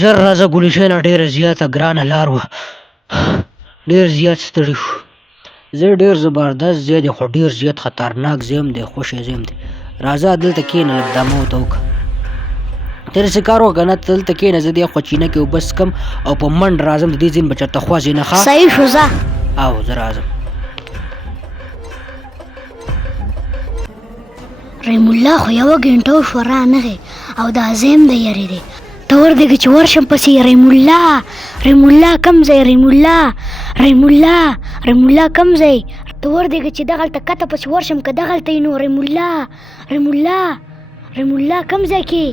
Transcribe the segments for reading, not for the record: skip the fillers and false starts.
ژر راځه ګلشنه ډېره زیاته ګرانه لار وه ډېر زیات ستړي شو ځای ډېر زبردست ځای دی خو ډېر زیات خطرناک ځای هم دی خوشی ځای هم دی راځه دلته کښېنه لږ دمه ورته وکړه ته داسې کار وکړه که نه ته دلته کښېنه زه دې خوا چینه کې اوبه څښم او په منډ راځم د دې ځای به چېرته خوځې نه ښه صحیح شو ځه او زه راځم رحیم الله خو یوه ګنټه وشوه رانغی او دا ځای هم د یارې دی ته وردېږه چې ورشم پسې رحیم الله کم ځای رحیم الله کم ځای ته وردېږه چې دغلته کته پسې ورشم که دغلته یې نو رحیم الله کم ځای کې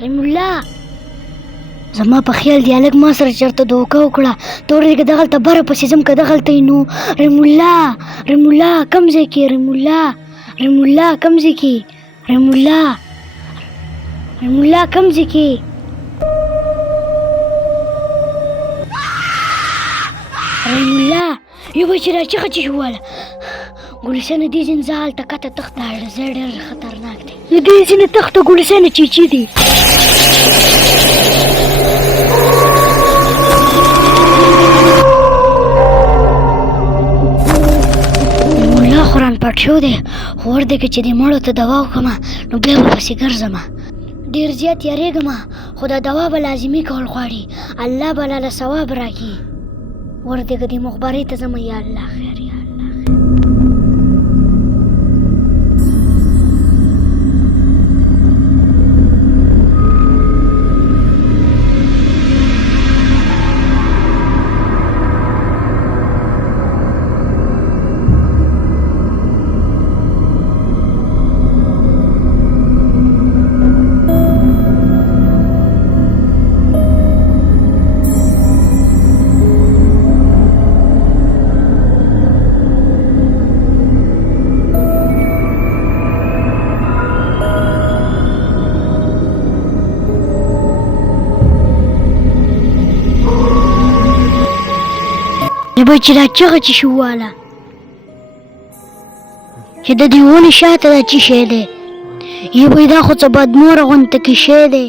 رحیم الله زما په خیال دی هلک ما سره چېرته دوکه وکړه ته وردېږه دغلته بره پسې ځم که دغلته یې نو رحیم الله کم ځای کې رحیم الله کم ځای کې رحیم الله کم ځای کې رحیم الله یو به چې راچېغه چې شواله ګلسنه دې ځین زه هلته کته تخته ځای ډېر خطرناک دی د دې ځینې تخته ګلسنه چیچي دي الله قرآن پټ شو دی خو وردېږه چې دې مړو ته دوا وکړمه نو بیا به پسې ګرځمه ډېر زیات یارېږمه خو دا دوا به لازمي کول غواړي الله به لاله ثواب راکړي وردېږه دې مخبرۍ ته ځمه یا الله خیر یا الله خیر به چې دا چغه چې شواله چې د دې ونې شاته دا څه شی دی یو به دا خو څه بدموره غونته کې شی دی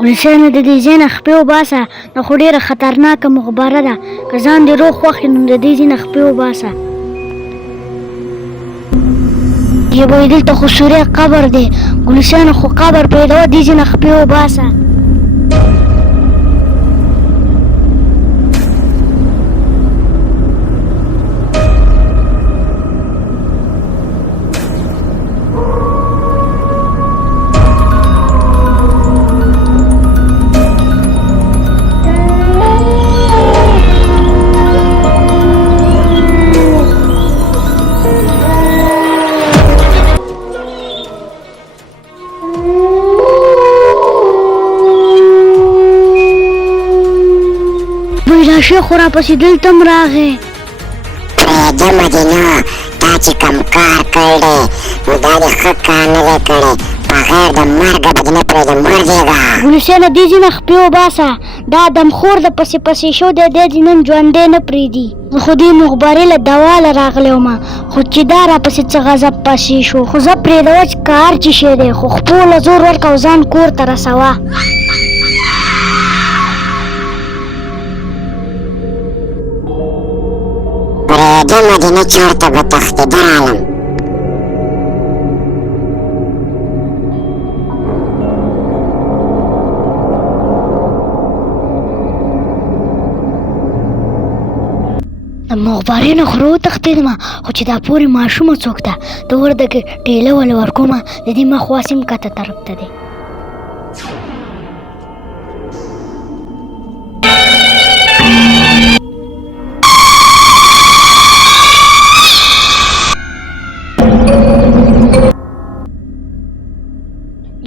ګلسنه د دې ځای نه خپې وباسه دا خو ډېره خطرناکه مخبره ده که ځان دې روغ خوښ نو د دې ځای نه خپې وباسه یو به دلته خو سوری قبر دی ګلسنه خو قبر پیدا دې ځای نه خپې وباسه شیخ را پسې دلته هم راغی پرېږده مدینه تا چې کوم کار کړی نو دا دې ښه کار نه دی کړی بغیر د مرګه به دې نه پرېږدم ورځېږه ګلسنه دې ځای نه خپې وباسه دا دمخور د پسې شو دی دی دې نن ژوندی نه پرېږدي زه خو دې مخبرې له دوا له راغلی ومه خو چې دا را پسې څه غضب پسې شو خو زه پرېږدوه چې کار چې شی دی خو خپو له زور ورکړه او ځان کور ته رسوه پرېږده مدینه چېرته به تښتېده رالم د مخبرې نه خو وتښتېدمه خو چې دا پورې ماشومه څوک ده ته ورته ټېله ولې ورکومه د دې مخ واس هم کته طرف ته دی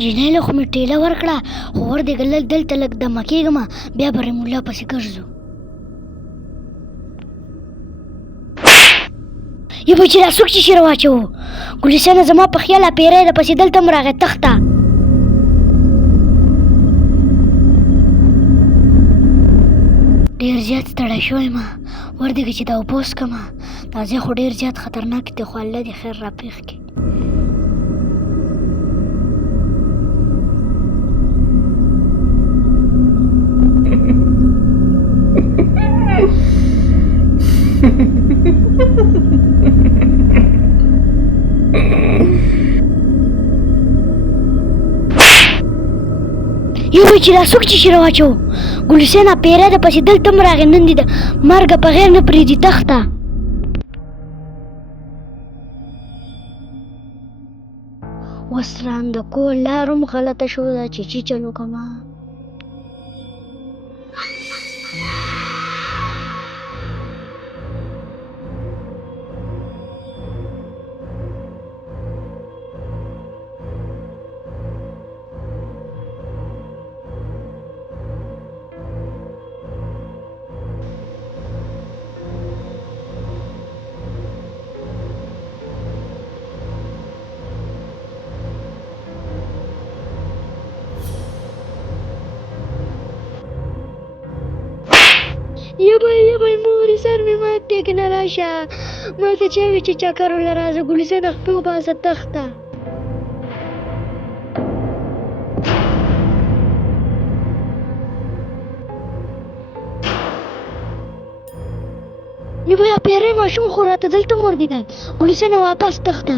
جینۍ له خو مې ټېله ورکړه خو وردېږه دلته لږ دمه کېږمه بیا به رحیم الله پسې ګرځو یو به چې دا څوک چې شیره واچوو ګلسنه زما په خیال اپیری ده پسې دلته هم راغی تخته ډېر زیات ستړی شوی یم وردېږه چې دا اوبه وڅښمه دا ځای خو ډېر زیات خطرناک دی خو الله دې خیر راپېښ کړي چې دا څوک چې شیره واچو ګل حسینه پیره ده پسې دلته هم راغی نن دې د مرګه په غیر نه پرېږدي تخته اوس ران د کور لار هم غلطه شو ده چې چیچل وکړمه یبای مورې سر مې مات دی که نه راشه ما ته چا وي چې چکر وله راځه ګل حسینه خپې وباسه تخته یبای پیری ماشوم خو راته دلته مردی دی ګل حسینه واپس تخته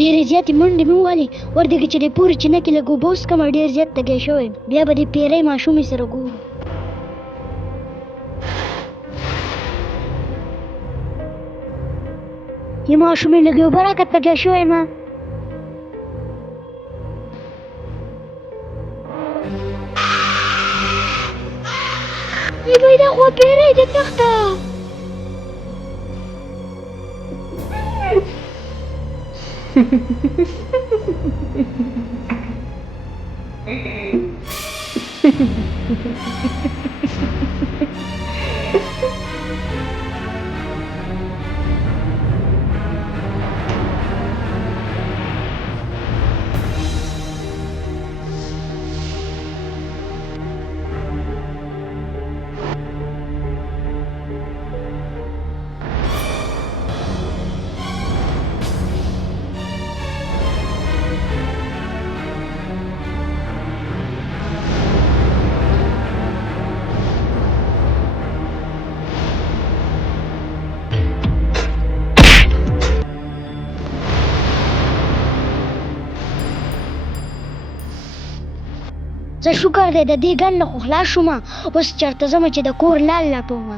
ډېرې زیاتې منډې مې ووهلې ورته چې دی پورې چینه کې لږ اوبه وڅښمه ډېر زیات تږی شوی بیا به دې پیری ماشومې سره ګورو یې ماشومې لږې اوبه راکړه تږی شوی یم یبای دا خو پیری دی تخته زه شکر دی د دې ګن نه خو خلاص شومه اوس چېرته ځمه چې د کور لال لټومه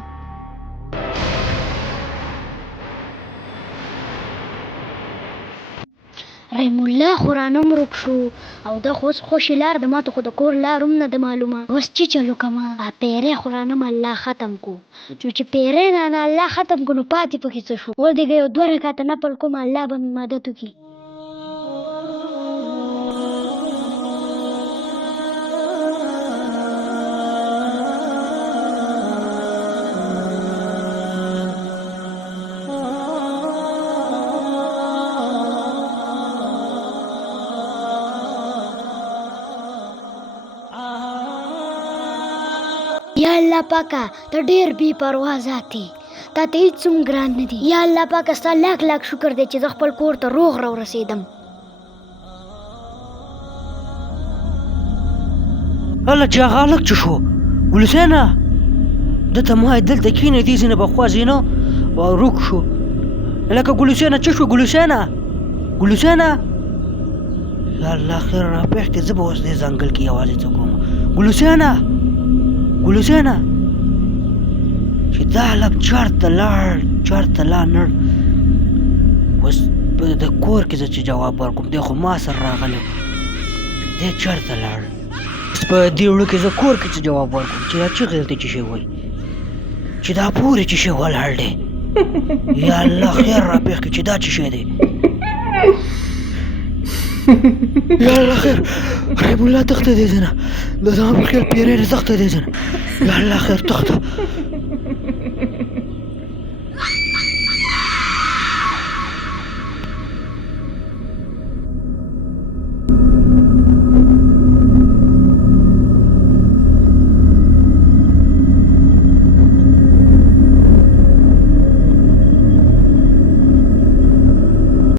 رحیم الله خو رانه ورک شو او دا خو اوس خوشې لار ده ما ته خو د کور لار هم نه ده معلومه اوس چیچل وکړمه پیری خو رانه م الله ختم کو چې پیری رانه الله ختم کو نو پاتې پکې څه شو وردېږه یو 2 رکعته نفل کوم الله به مې مدد وکړي یا الله پاکه ته ډېر بې پروا ذات یې تا ته هېڅ هم ګران نه دي یا الله پاکه ستا لاک لاک شکر دی چې زه خپل کور ته روغ راورسېدم الله چې هغه هلک چې شو ګل حسینه ده ته ما وایي دلته کښېنه دې ځینې پخوا ځینه روک شو لکه ګل حسینه څه شو ګل حسینه ګل حسینه یا الله خیر راپېښ کړې زه به اوس دې ځنګل کې یوازې څه کوم ګل حسینه ګل حسینه چې دا هلک چېرته لاړ نړ اوس د کور کې زه چې جواب ورکوم دی خو ما سره راغلی دی چېرته لاړ اوس په دې وړو کې زه کور کې څه جواب ورکوم چې دا چغې دلته چې شی وایي چې دا پورې چې شی ولاړ دی یا الله خیر راپېښ کړي چې دا څه شی دی یا الله خیر رحیم الله تخته دې ځنه د زما په خیال پیری دې تخته دې ځنه یا الله خیر تخته